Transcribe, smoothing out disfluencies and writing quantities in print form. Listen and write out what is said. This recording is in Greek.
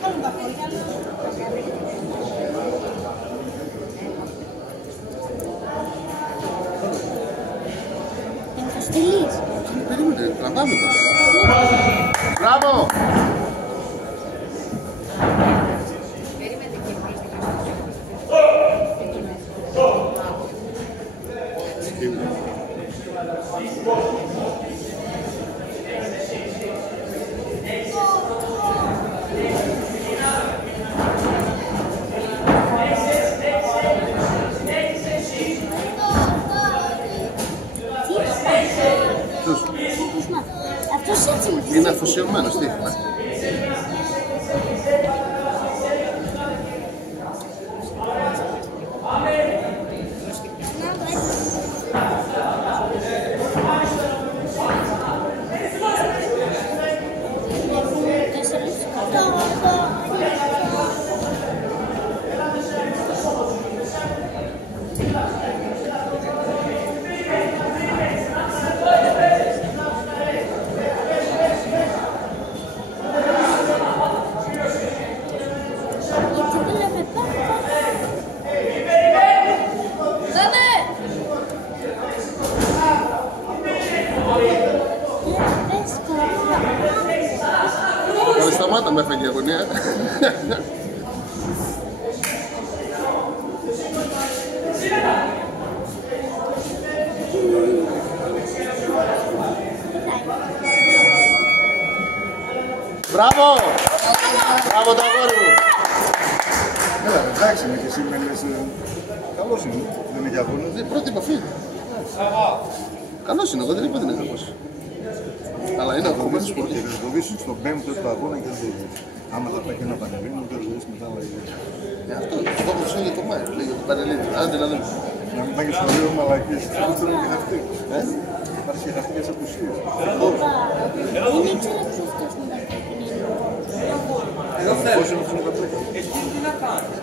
Θα στείλεις. Περίμενε, τραβάμε τώρα. Μπράβο! Αυτός έτσι μου Είναι αφοσιωμένος, τι ήθελα. Σταμάτα με έφαγε η αγωνία. Μπράβο! Μπράβο το αγόρι μου! Έλα, εντάξει είναι και εσύ μένεις... Καλός είναι, δεν είναι για αγώνα. Πρώτη επαφή. Καλός είναι, εγώ δεν είπα ότι είναι κακός. Αλλά είναι αγωμένος πολύ. Και θα το δεις στον πέμπτο του αγώνα και δεν το δεις. Άμα θα πάει και ένα πανελλήνιο, δεν το δεις μετά άλλα ίδια. Αυτό, το κόμμα του έλεγε το Μάιο, λέγε το πανελλήνιο. Άντε να δούμε. Να μην πάει και στο λίγο μαλακίες. Αυτό θέλω και χαρτί. Υπάρχει και χαρτί για τις απουσίες. Δεν ήξερα ποιος αυτός με τα πρέπει. Πώς είναι αυτό με τα πρέπει. Εσύ τι να κάνεις.